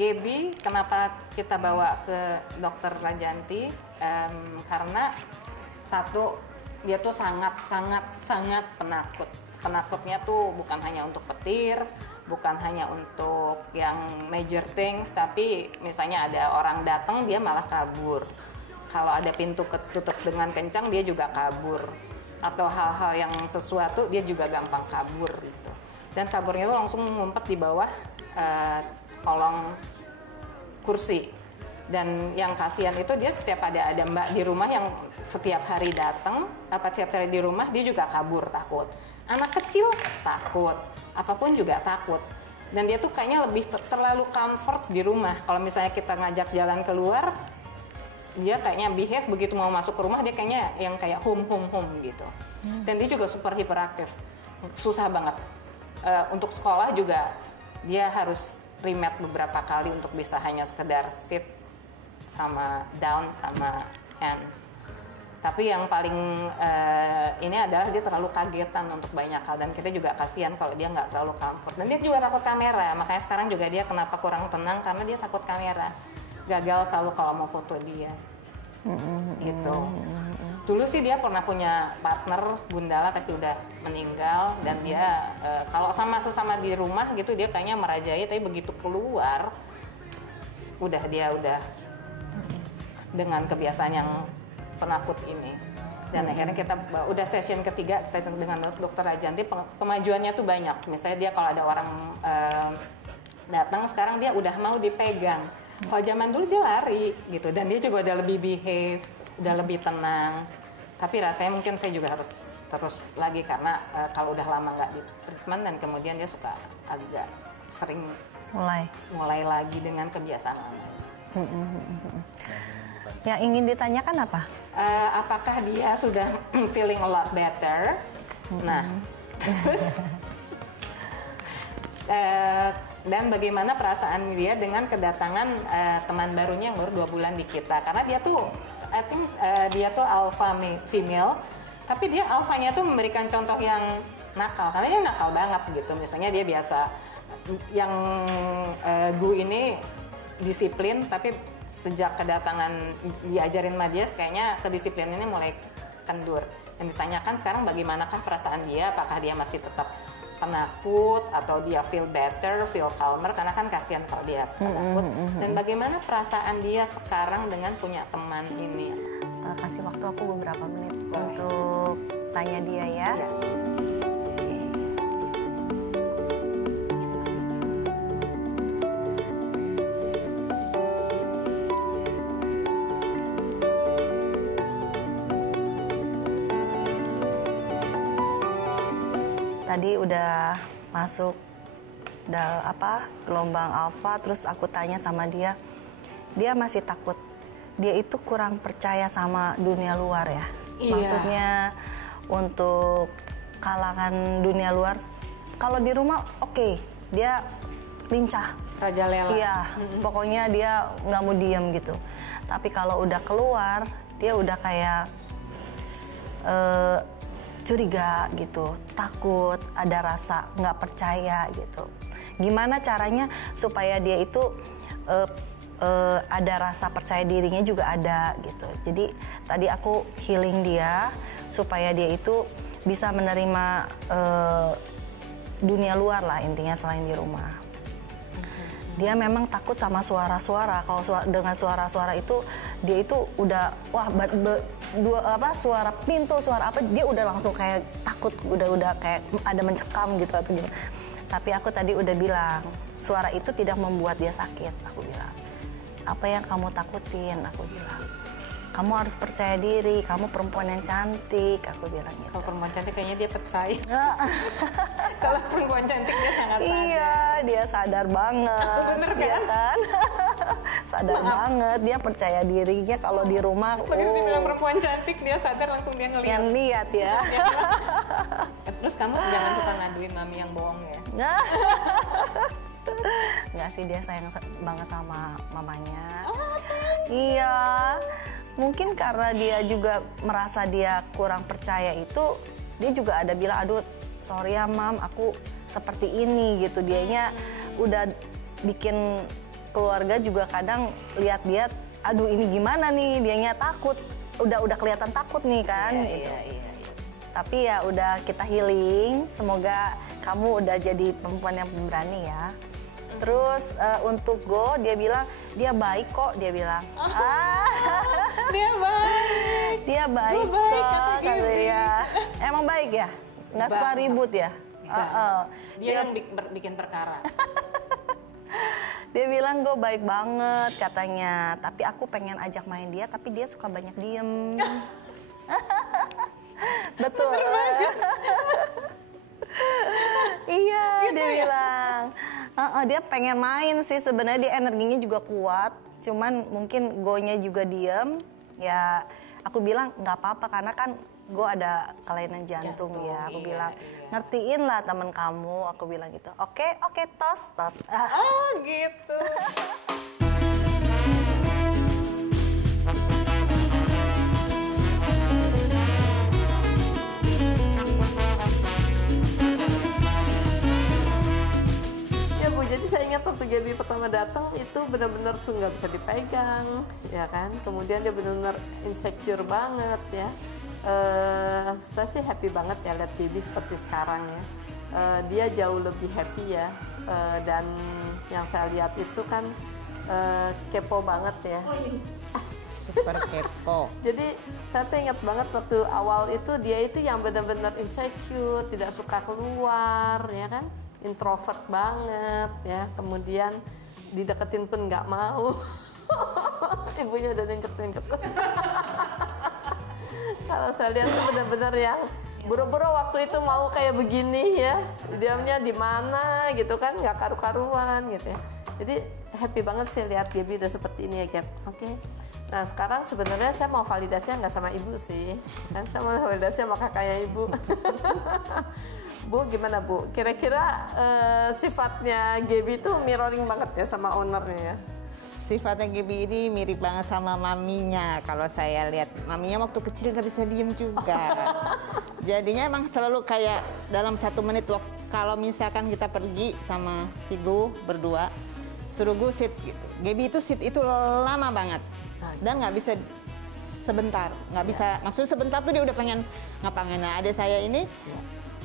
Gaby, kenapa kita bawa ke dokter Rajanti? Karena satu, dia tuh sangat penakut. Penakutnya tuh bukan hanya untuk petir, bukan hanya untuk yang major things, tapi misalnya ada orang datang dia malah kabur. Kalau ada pintu ketutup dengan kencang dia juga kabur. Atau hal-hal yang sesuatu dia juga gampang kabur gitu. Dan kaburnya tuh langsung ngumpet di bawah kolong kursi. Dan yang kasihan itu dia setiap ada mbak di rumah yang setiap hari datang, setiap hari di rumah dia juga kabur takut. Anak kecil takut, apapun juga takut. Dan dia tuh kayaknya lebih terlalu comfort di rumah. Kalau misalnya kita ngajak jalan keluar, dia kayaknya behave begitu mau masuk ke rumah dia kayaknya yang kayak home gitu. Dan dia juga super hiperaktif, susah banget. Untuk sekolah juga dia harus remat beberapa kali untuk bisa hanya sekedar sit sama down sama hands. Tapi yang paling ini adalah dia terlalu kagetan untuk banyak hal dan kita juga kasihan kalau dia nggak terlalu comfort. Dan dia juga takut kamera, makanya sekarang juga dia kenapa kurang tenang karena dia takut kamera. Gagal selalu kalau mau foto dia. Gitu. Dulu sih dia pernah punya partner Gundala tapi udah meninggal dan dia kalau sesama di rumah gitu dia kayaknya merajai, tapi begitu keluar udah dengan kebiasaan yang penakut ini. Dan akhirnya kita udah session ketiga kita dengan dokter Rajanti, kemajuannya tuh banyak. Misalnya dia kalau ada orang datang sekarang dia udah mau dipegang. Kalau zaman dulu dia lari gitu dan dia juga udah lebih behave, udah lebih tenang. Tapi rasanya mungkin saya juga harus terus lagi karena kalau udah lama nggak di treatment dan kemudian dia suka agak sering mulai lagi dengan kebiasaan lama. Yang ingin ditanyakan apa? Apakah dia sudah feeling a lot better? Nah, terus dan bagaimana perasaan dia dengan kedatangan teman barunya yang baru 2 bulan di kita? Karena dia tuh, I think dia tuh alpha female, tapi dia alfanya tuh memberikan contoh yang nakal, karena dia nakal banget gitu. Misalnya dia biasa, yang Gu ini disiplin, tapi sejak kedatangan diajarin sama dia, kayaknya kedisiplinan ini mulai kendur. Yang ditanyakan sekarang bagaimanakah perasaan dia, apakah dia masih tetap penakut atau dia feel better, feel calmer, karena kan kasihan kalau dia penakut. Dan bagaimana perasaan dia sekarang dengan punya teman ini? Kasih waktu aku beberapa menit untuk tanya dia ya. Tadi udah masuk gelombang alfa, terus aku tanya sama dia masih takut. Dia itu kurang percaya sama dunia luar ya. Iya. Maksudnya untuk kalangan dunia luar, kalau di rumah oke, dia lincah. Raja Lela. Iya, pokoknya dia nggak mau diem gitu. Tapi kalau udah keluar, dia udah kayak curiga gitu, takut, ada rasa nggak percaya gitu. Gimana caranya supaya dia itu ada rasa percaya dirinya juga ada gitu. Jadi tadi aku healing dia supaya dia itu bisa menerima dunia luar lah intinya selain di rumah. Dia memang takut sama suara-suara. Kalau dengan suara-suara itu dia itu udah suara pintu, suara apa dia udah langsung kayak takut, udah kayak ada mencekam gitu atau gimana. Tapi aku tadi udah bilang, suara itu tidak membuat dia sakit, aku bilang. Apa yang kamu takutin, aku bilang. Kamu harus percaya diri, kamu perempuan yang cantik, aku bilang gitu. Kalau perempuan cantik kayaknya dia percaya. Kalau perempuan cantik dia sangat sadar. Iya, dia sadar banget. Bener kan? Iya kan? Sadar banget, dia percaya dirinya kalau di rumah. Begitu dibilang perempuan cantik, dia sadar langsung dia ngeliat. Yang lihat ya. Terus kamu jangan suka ngaduin mami yang bohong ya. Nggak sih, dia sayang banget sama mamanya. Iya, mungkin karena dia juga merasa dia kurang percaya itu, dia juga ada bilang, aduh sorry ya mam, aku seperti ini gitu. Dianya udah bikin keluarga juga kadang lihat dia, aduh ini gimana nih, dianya takut, udah kelihatan takut nih kan gitu. Iya. Tapi ya udah kita healing, semoga kamu udah jadi perempuan yang pemberani ya. Terus untuk Go, dia bilang dia baik kok, dia bilang. Dia baik. Dia baik Gue baik, kok, kata kata Gaby. dia. Emang baik ya? Nggak suka Banget. ribut ya? Dia yang bikin perkara. Dia bilang Go baik banget katanya, tapi aku pengen ajak main dia, tapi dia suka banyak diem. Betul. Iya, Gitu dia ya? bilang. Dia pengen main sih, sebenarnya dia energinya juga kuat, cuman mungkin Go-nya juga diem. Ya, aku bilang nggak apa-apa karena kan Go ada kelainan jantung ya. Aku iya, bilang iya. ngertiin lah temen kamu. Aku bilang gitu. Oke, tos. Oh gitu. Ya Bu, jadi saya ingat waktu Gaby pertama datang itu benar-benar nggak bisa dipegang, ya kan. Kemudian dia benar-benar insecure banget ya. Saya sih happy banget ya lihat Gaby seperti sekarang ya. Dia jauh lebih happy ya. Dan yang saya lihat itu kan kepo banget ya. Super kepo. Jadi saya tuh ingat banget waktu awal itu dia itu yang benar-benar insecure, tidak suka keluar, ya kan, introvert banget, ya. Kemudian dideketin pun nggak mau. Ibunya udah nengket-nengket. Kalau saya lihat tuh benar-benar yang buru-buru waktu itu mau kayak begini ya, diamnya di mana gitu kan, nggak karu-karuan gitu ya. Jadi happy banget sih lihat Gaby udah seperti ini ya, Gap. Oke. Nah sekarang sebenarnya saya mau validasinya nggak sama ibu sih, kan saya mau validasi sama kakaknya ibu. Bu gimana Bu? Kira-kira sifatnya Gaby itu mirroring banget ya sama ownernya ya? Sifatnya Gaby ini mirip banget sama maminya. Kalau saya lihat, maminya waktu kecil nggak bisa diem juga. Jadinya emang selalu kayak dalam 1 menit kalau misalkan kita pergi sama si Gu berdua, suruh Gu sit gitu. Gaby itu sit itu lama banget. Dan nggak bisa sebentar, nggak bisa, maksudnya sebentar tuh dia udah pengen ngapain. Nah, adik saya ini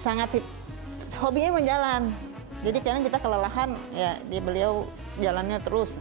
sangat hobinya menjalan, jadi kadang kita kelelahan ya beliau jalannya terus.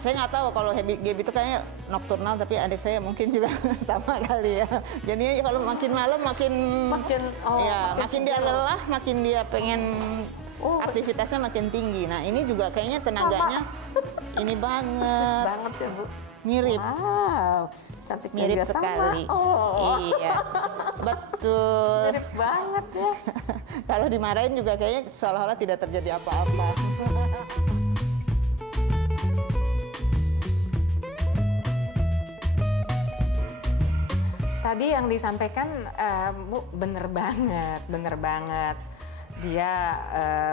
Saya nggak tahu kalau Gaby itu kayaknya nokturnal, tapi adik saya mungkin juga sama kali ya. Jadinya kalau makin malam makin dia lelah, makin dia pengen aktivitasnya makin tinggi. Nah ini juga kayaknya tenaganya ini banget. Banget ya Bu. Mirip. Wow, cantiknya Mirip dia sama. sekali. Oh. Iya, betul. Mirip banget ya. Kalau dimarahin juga kayaknya seolah-olah tidak terjadi apa-apa. Tadi yang disampaikan Bu bener banget. Dia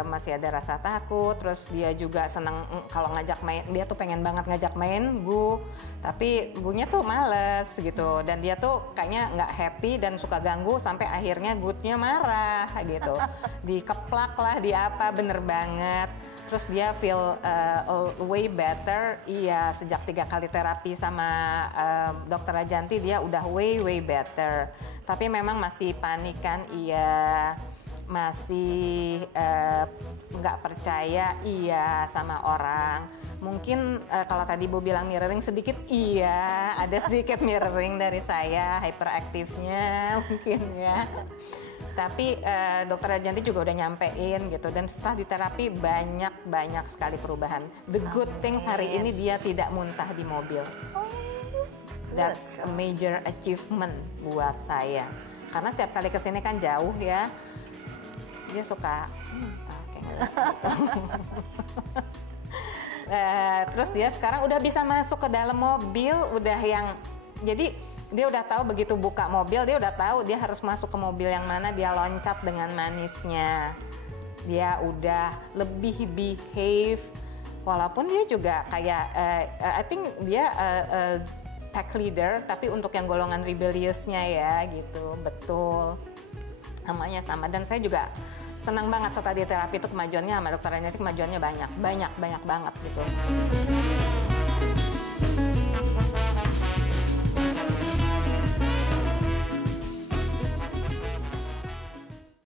masih ada rasa takut, terus dia juga senang kalau ngajak main, dia tuh pengen banget ngajak main Gu, tapi Gunya tuh males gitu, dan dia tuh kayaknya nggak happy dan suka ganggu sampai akhirnya Gunya marah gitu, dikeplak lah, di apa, bener banget. Terus dia feel way better, iya sejak 3 kali terapi sama Dokter Rajanti dia udah way better. Tapi memang masih panik kan, iya. Masih nggak percaya iya sama orang. Mungkin kalau tadi Bu bilang mirroring sedikit, iya ada sedikit mirroring dari saya, hyperaktifnya mungkin ya. Tapi dokter Rajanti juga udah nyampein gitu, dan setelah diterapi banyak sekali perubahan. The good things hari ini dia tidak muntah di mobil. That's a major achievement buat saya. Karena setiap kali kesini kan jauh ya, dia suka muntah kayak gitu. Terus dia sekarang udah bisa masuk ke dalam mobil, udah yang jadi dia udah tahu begitu buka mobil, dia udah tahu dia harus masuk ke mobil yang mana, dia loncat dengan manisnya. Dia udah lebih behave, walaupun dia juga kayak, I think dia pack leader, tapi untuk yang golongan rebelliousnya ya gitu, betul. Namanya sama, dan saya juga senang banget setelah dia terapi itu kemajuannya sama dokter Rajanti, kemajuannya banyak banget gitu.